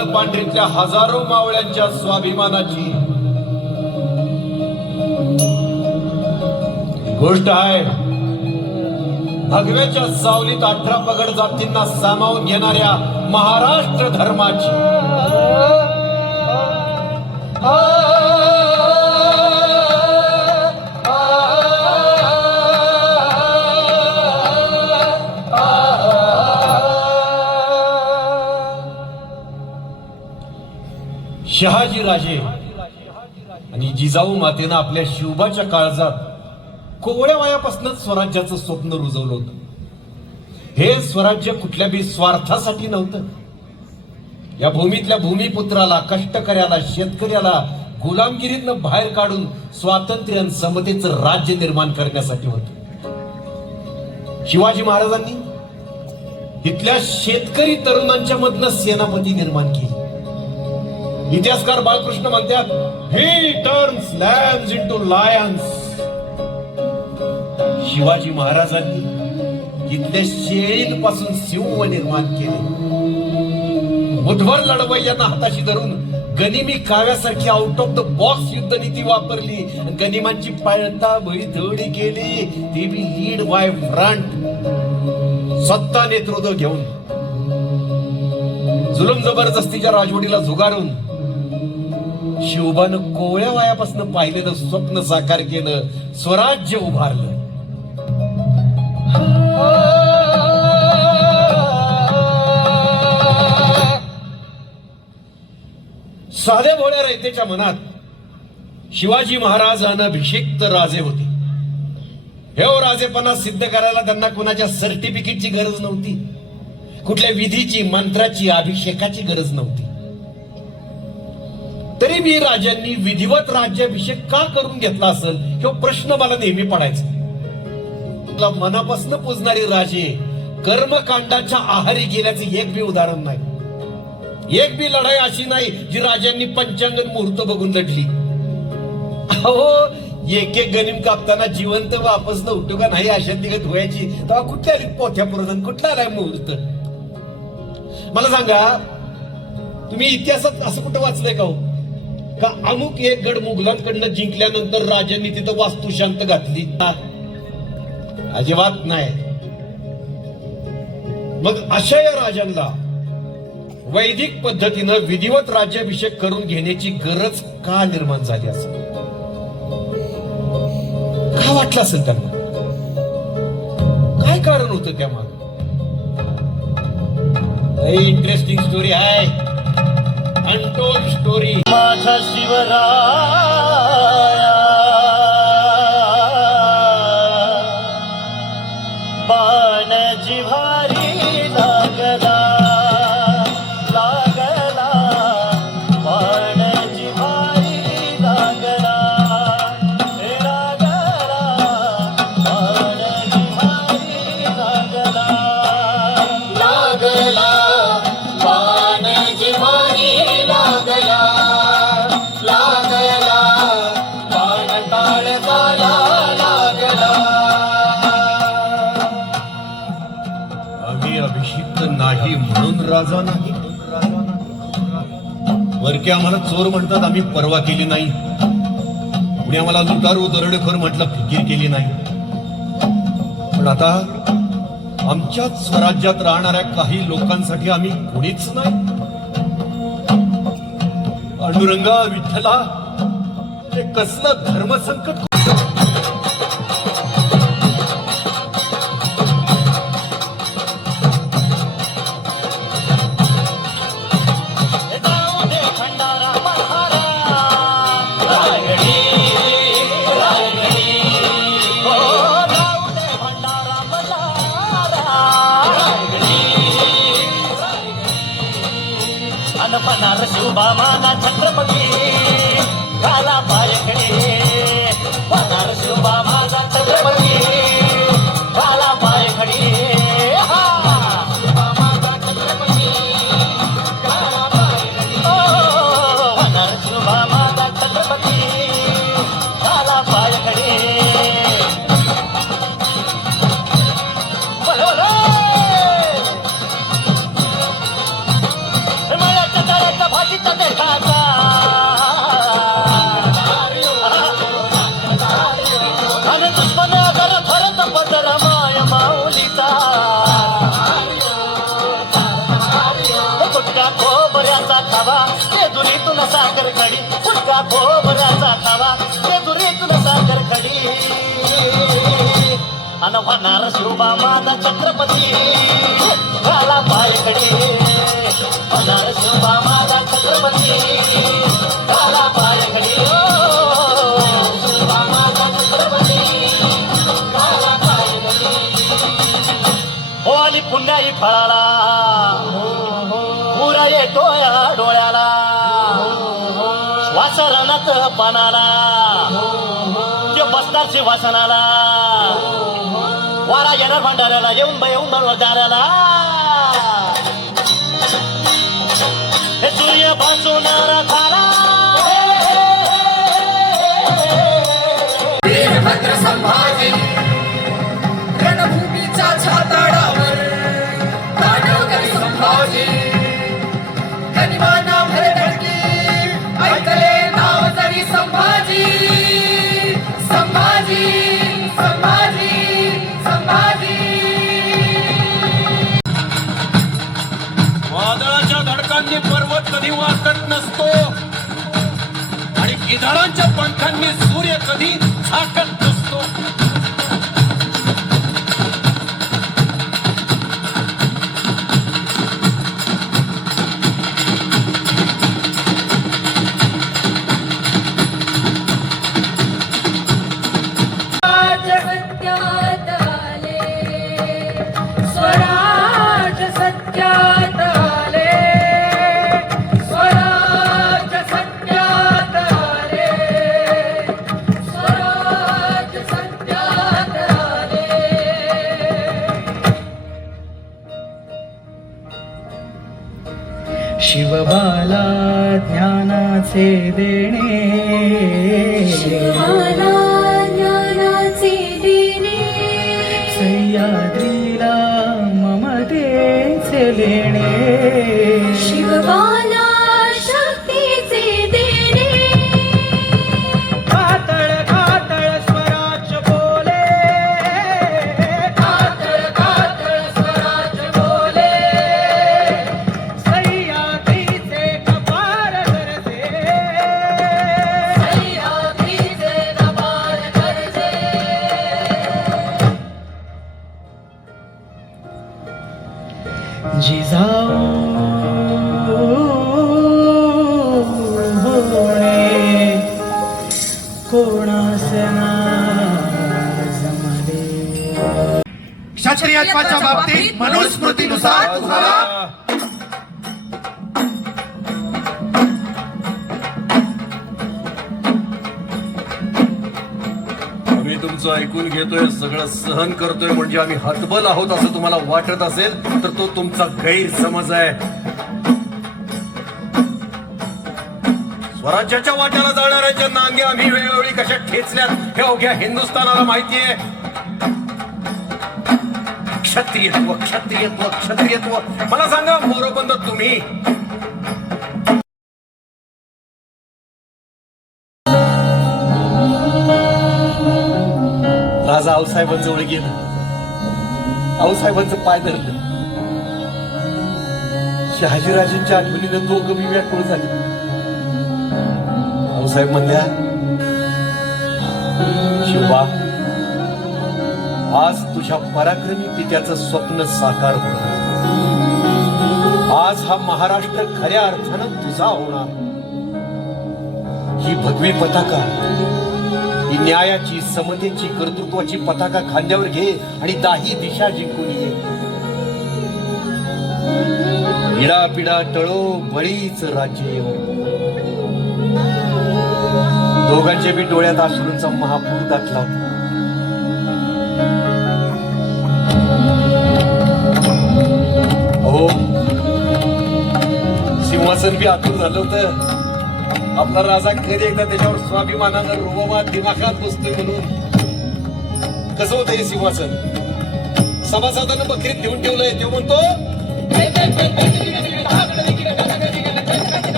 तळपांढरीतल्या हजारो मावळ्यांच्या स्वाभिमानाची गोष्ट आहे. भगव्याच्या सावलीत 18 पगड जातींना सामावून घेणाऱ्या महाराष्ट्र धर्माची. शहाजी राजे आणि जिजाऊ मातेनं आपल्या शिवबाच्या काळजात कोवळ्या वयापासूनच स्वराज्याचं स्वप्न रुजवलं होतं. हे स्वराज्य कुठल्या बी स्वार्थासाठी नव्हतं. या भूमीतल्या भूमिपुत्राला, कष्टकऱ्याला, शेतकऱ्याला गुलामगिरीतनं बाहेर काढून स्वातंत्र्य आणि समतेचं राज्य निर्माण करण्यासाठी होतं. शिवाजी महाराजांनी इथल्या शेतकरी तरुणांच्या मधनं सेनापती निर्माण केली. इतिहासकार बाळकृष्ण म्हणतात, he turns lambs into lions. Shivaji महाराजांनी इथल्या शेळींपासून सिंह निर्माण केले. मुठभर लढवय्यांना हाताशी धरून गनिमी काव्यासारखी आउट ऑफ द बॉक्स युद्धनीती वापरली. गनिमांची पाळता बळी धवडी केली, ते बी लीड बाय फ्रंट, सत्ता नेतृत्व घेऊन. जुलूम जबरदस्तीच्या राजवटीला झुगारून शिवबानं कोवळ्या वयापासून पाहिलेलं स्वप्न साकार केलं, स्वराज्य उभारलं. साधे भोळ्या रयतेच्या मनात शिवाजी महाराज अनभिषिक्त राजे होते. हे राजेपणा सिद्ध करायला त्यांना कुणाच्या सर्टिफिकेटची गरज नव्हती, कुठल्या विधीची, मंत्राची, अभिषेकाची गरज नव्हती. तरी मी राजांनी विधिवत राज्याभिषेक का करून घेतला असेल किंवा प्रश्न मला नेहमी पडायचा. मनापासून पूजणारी राजे कर्मकांडाच्या आहारी गेल्याचे एक बी उदाहरण नाही. एक बी लढाई अशी नाही जी राजांनी पंचांगण मुहूर्त बघून लढली. अहो, एक एक गनिम कापताना जिवंत वापस न उठू का नाही अशा दिगत व्हायची, तेव्हा कुठल्या आली पोथ्या पुराण, कुठला आलाय मुहूर्त? मला सांगा, तुम्ही इतिहासात असं कुठं वाचलंय का हो, का अमुक एक गड मुघलांकडनं जिंकल्यानंतर राजांनी तिथं वास्तुशांत घातली? अजिबात नाही. मग अशा या राजांना वैदिक पद्धतीनं विधिवत राज्याभिषेक करून घेण्याची गरज का निर्माण झाली असेल? का वाटलं असेल त्यांना? काय कारण होतं त्या मागे? इंटरेस्टिंग स्टोरी आहे, अनटोल्ड स्टोरी. माझा शिवराया बाण जिव्हारी लागला, लागला बाण जिव्हारी लागला, लागला बाण जिव्हारी लागला, लागला बाण जिव्हारी लागला, लागला बाण टाळकाला लागला. आम्ही अभिषिक्त नाही म्हणून राजा नाही. वरके आम्हाला चोर म्हणतात, आम्ही पर्वा केली नाही. पुढे आम्हाला लुटारू दरोडेखोर म्हटलं, फिकीर केली नाही. पण आता आमच्याच स्वराज्यात राहणाऱ्या काही लोकांसाठी आम्ही कोणीच नाही. पांडुरंगा, विठ्ठला, हे कसलं धर्मसंकट! अनपनार शिवबा माझा छत्रपती घाला पायकडे, पनार शिवबा माझा छत्रपती घाला पायकडे. माझा छत्रपती घाला पायकडे, पनार शिवबा माझा छत्रपती घाला पायकडे. मला फुटका खोबऱ्याचा खावा जेजुरीतून साखर खडी फुटका खोबऱ्याचा खावा जेजुरीतून साखर खडी अन होणार शिवबा माझा छत्रपती घाला पायकडी होणार शिवबा माझा छत्रपती घाला पायकडी शिवबा माझा छत्रपती घाला पायकडी हो आणि पुण्याई फळाला पुरा येतो या डोळ्याला श्वासरणात पानाला जे बसतारची वासनाला वारा येणार भंडाऱ्याला येऊन दाराला हे सूर्य भासवणारा थारा वीरभद्र संभाजी रणभूमीच्या छाताडावर तांडवकरी संभाजी गनिमाना भरधडकी ऐकले नाव जरी संभाजी संभाजी संभाजी संभाजी वादळाच्या धडकांनी पर्वत कधी वाकत नसतो आणि गिधाडांच्या पंखांनी सूर्य कधी झाकत नसतो. स्वराज सत्यात आले स्वराज सत्यात आले स्वराज सत्यात आले शिवबाला ज्ञानाचे देणे शिवाला ज्ञानाचे देणे सह्याद्रीला ममतेचे लेणे शिवबाला शक्तीचे देणे कातळ कातळ स्वराज बोले कातळ कातळ स्वराज बोले सह्याद्रीचे कपार गरजे सह्याद्रीचे कपाळ गरजे जिजाऊ होणे कोणास ना जमले. क्षत्रियत्वाच्या बाबतीत मनुस्मृतीनुसार तुम्हाला आम्ही तुमचं ऐकून घेतोय सगळं सहन करतोय म्हणजे आम्ही हतबल आहोत असं तुम्हाला वाटत असेल तर तो तुमचा गैरसमज आहे. स्वराज्याच्या वाट्याला जाणाऱ्यांच्या नांग्या आम्ही वेळोवेळी कशा ठेचल्यात हे अवघ्या हिंदुस्थानाला माहितीये. क्षत्रियत्व क्षत्रियत्व क्षत्रियत्व मला सांगा मोरोबंद तुम्ही राजा आऊसाहेबांजवळ गेलं आऊसाहेबांचं पाय धरलं शहाजीराजांच्या आठवणीनं दोघं मी व्याकुळ झाले. आऊसाहेब म्हणल्या शिवा आज तुझ्या पराक्रमी पित्याचं स्वप्न साकार होणार. आज हा महाराष्ट्र खऱ्या अर्थानं तुझा होणार. ही भगवी पताका ही न्यायाची समतेची कर्तृत्वाची पताका खांद्यावर घे आणि दाही दिशा जिंकून ये. पिढा पिढा टळो बळीच राज्य येऊ. दोघांच्या बी डोळ्यात अश्रूंचा महापूर दाखला होता. हो सिंहासन बी आतून झालं होतं. आपला राजा कधी एकदा त्याच्यावर स्वाभिमानानं रोमात दिमाखात बसतोय म्हणून. कसं होतं हे सिंहासन सभासदानं बकरीत ठेवून ठेवलंय. तो म्हणतो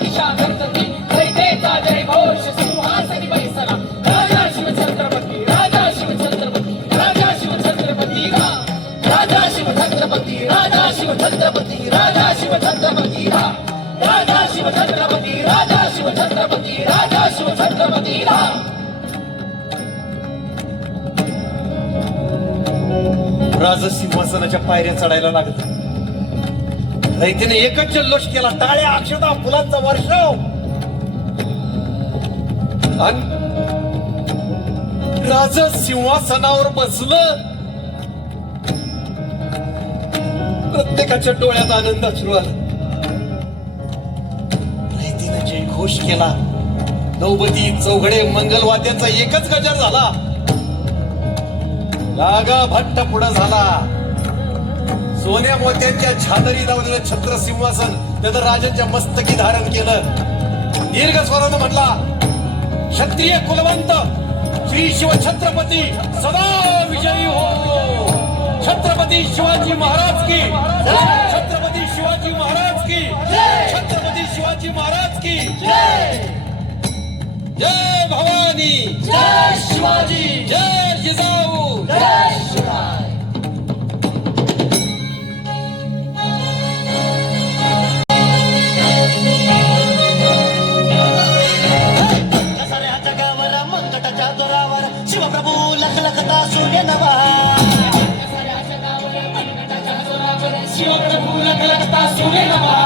दिशा राजसिंहासनाच्या पायऱ्या चढायला लागत. रयतेने एकच जल्लोष केला, टाळ्या, अक्षता, फुलांचा वर्षाव. आणि राजसिंहासनावर बसलं. प्रत्येकाच्या डोळ्यात आनंद अश्रू आला. रयतेने जयघोष केला. नौबती, चौघडे, मंगलवाद्यांचा एकच गजर झाला. लागा भट्ट पुढं झाला. सोन्या मोत्यांच्या छादरी लावलेलं छत्र सिंहासन त्यानं राजांच्या मस्तकी धारण केलं. दीर्घ स्वरानं म्हटला, क्षत्रिय कुलवंत श्री शिवछत्रपती सदा विजयी हो. छत्रपती शिवाजी महाराज की, छत्रपती शिवाजी महाराज की, छत्रपती शिवाजी महाराज की जय भवानी, जय शिवाजी, जय जिजाऊ. जय शिवाय. साऱ्या जगावर मंकटाच्या दोरावर शिवप्रभू लखलखता सूर्य नवा. शिवप्रभू लखलखता सूर्य नवा.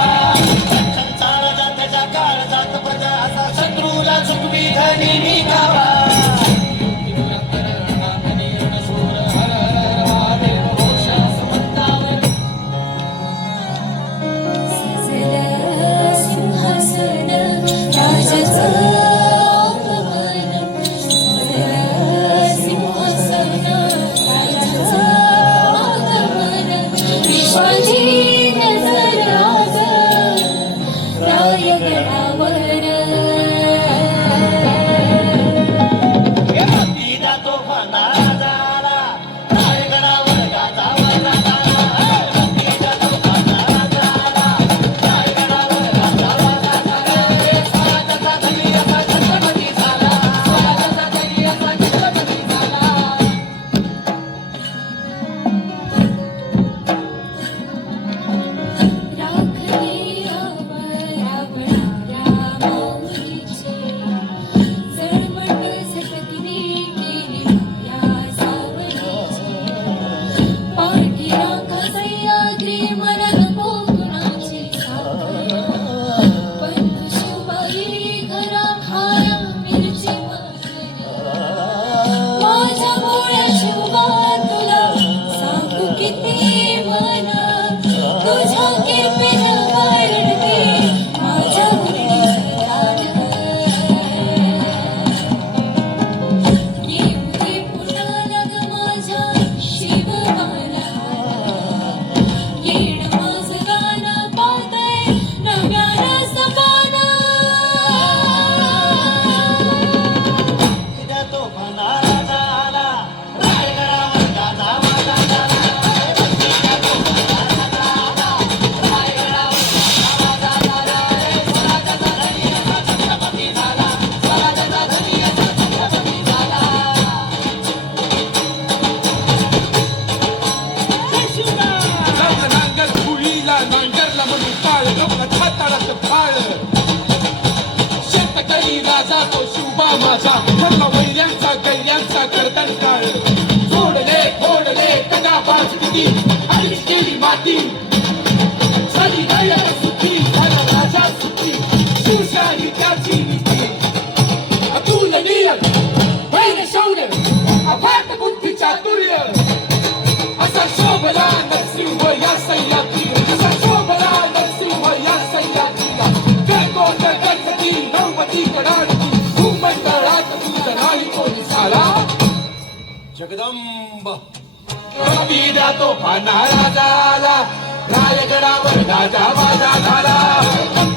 संसार जात्याच्या काळ जात प्रजा असा शत्रूला चुकवी घाली मी गावा. माझा ठरला वैऱ्यांचा गैऱ्यांचा गर्दन काळ. फोडले फोडले कदाबाज किती आणि केली माती. झाली गायक सुखी, झाला राजा सुखी, शिवशाही त्याची नीती. अतुलनीय वैर शौर्य, अफाट बुद्धी चातुर्य, असा शोभला नरसिंह या सह्याद्री. असा शोभला नरसिंह या सह्याद्रीला. गणगोंड गणपती नौमती कडाडती, भूमंडळात तुझं नाही कोणी साला. जगदंब वीरा तो फाना राजा आला, रायगडावर राजा माझा झाला.